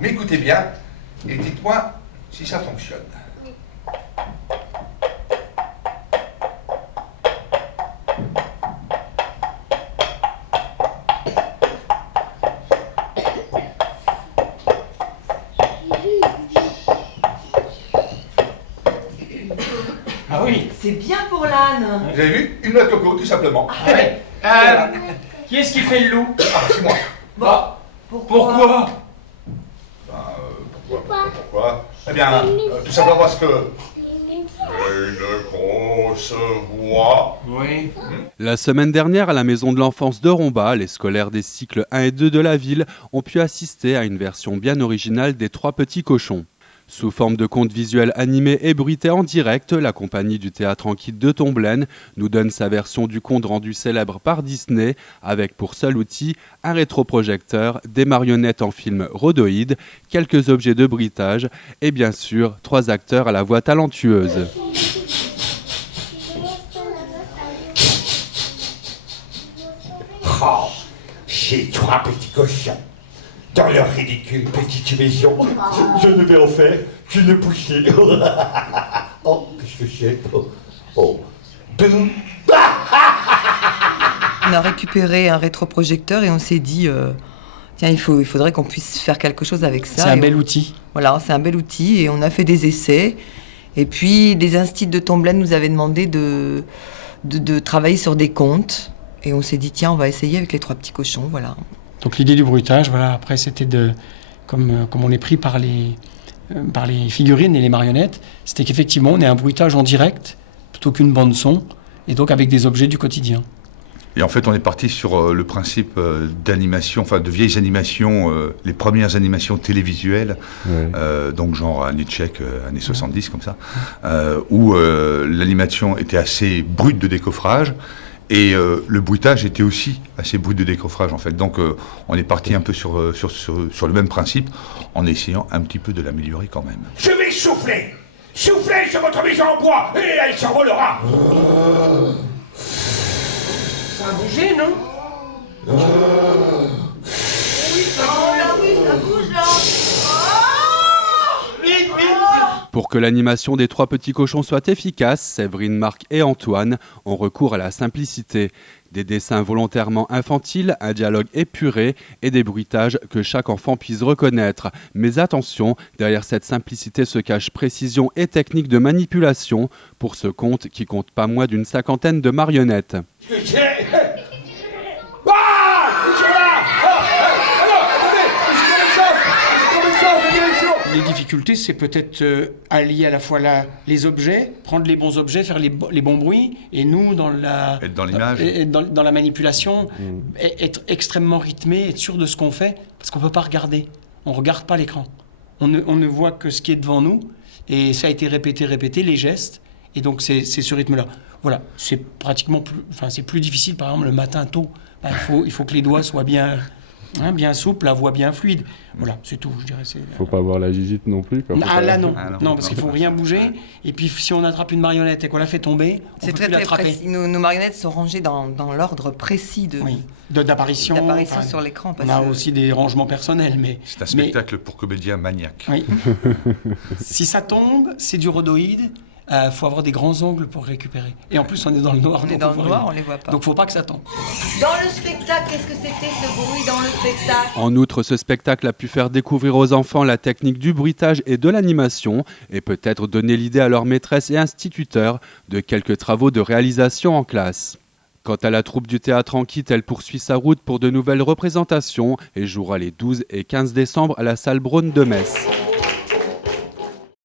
Vous m'écoutez bien et dites-moi si ça fonctionne. Ah oui. C'est bien pour l'âne. Vous avez vu? Une noix de coco, tout simplement. Ah ouais. Qui est-ce qui fait le loup? Ah, c'est moi. Bah, pourquoi? Pourquoi? Eh bien, tout simplement parce que... J'ai une grosse voix. Oui. La semaine dernière, à la maison de l'enfance de Romba, les scolaires des cycles 1 et 2 de la ville ont pu assister à une version bien originale des Trois Petits Cochons. Sous forme de conte visuel animé et bruité en direct, la compagnie du Théâtre en Kit de Tomblaine nous donne sa version du conte rendu célèbre par Disney, avec pour seul outil un rétroprojecteur, des marionnettes en film rhodoïde, quelques objets de bruitage et bien sûr 3 acteurs à la voix talentueuse. Oh, ces 3 petits cochons, dans leur ridicule petite maison, je ne vais en faire qu'une poussée. Oh, qu'est-ce que c'est? Oh. On a récupéré un rétroprojecteur et on s'est dit, tiens, il faudrait qu'on puisse faire quelque chose avec ça. C'est un bel outil. Voilà, c'est un bel outil et on a fait des essais. Et puis, des instituts de Tomblaine nous avaient demandé de travailler sur des contes. Et on s'est dit, tiens, on va essayer avec les 3 petits cochons, voilà. Donc l'idée du bruitage, voilà, après c'était comme on est pris par les figurines et les marionnettes, c'était qu'effectivement on ait un bruitage en direct plutôt qu'une bande son, et donc avec des objets du quotidien. Et en fait, on est parti sur le principe d'animation, enfin de vieilles animations, les premières animations télévisuelles, donc genre années tchèques, années 70 comme ça, où l'animation était assez brute de décoffrage. Et le bruitage était aussi assez brut de décoffrage en fait. Donc on est parti un peu sur le même principe en essayant un petit peu de l'améliorer quand même. Je vais souffler sur votre maison en bois et elle s'envolera. Ça a bougé, non? Ça bouge là. Pour que l'animation des 3 petits cochons soit efficace, Séverine, Marc et Antoine ont recours à la simplicité. Des dessins volontairement infantiles, un dialogue épuré et des bruitages que chaque enfant puisse reconnaître. Mais attention, derrière cette simplicité se cache précision et technique de manipulation pour ce conte qui compte pas moins d'une 50aine de marionnettes. Les difficultés, c'est peut-être allier à la fois les objets, prendre les bons objets, faire les bons bruits, et nous, Être dans l'image. dans la manipulation, être extrêmement rythmé, être sûr de ce qu'on fait, parce qu'on ne peut pas regarder. On ne regarde pas l'écran. On ne voit que ce qui est devant nous, et ça a été répété, les gestes, et donc c'est ce rythme-là. Voilà, c'est pratiquement c'est plus difficile, par exemple, le matin tôt. Il faut que les doigts soient bien souple, la voix bien fluide. Voilà, c'est tout, je dirais. Faut pas avoir la gigite non plus. Non, parce qu'il faut rien bouger. Et puis, si on attrape une marionnette et qu'on la fait tomber, on peut plus l'attraper. Précis. Nos marionnettes sont rangées dans l'ordre précis d'apparition sur l'écran. On a aussi des rangements personnels, mais... C'est un spectacle pour comédiens maniaques. Oui. Si ça tombe, c'est du rhodoïde. Faut avoir des grands angles pour récupérer. Et en plus, on est dans le noir. On les voit pas. Donc, faut pas que ça tombe. Dans le spectacle, qu'est-ce que c'était ce bruit dans le spectacle? En outre, ce spectacle a pu faire découvrir aux enfants la technique du bruitage et de l'animation et peut-être donner l'idée à leurs maîtresses et instituteurs de quelques travaux de réalisation en classe. Quant à la troupe du Théâtre en Kit, elle poursuit sa route pour de nouvelles représentations et jouera les 12 et 15 décembre à la salle Braun de Metz.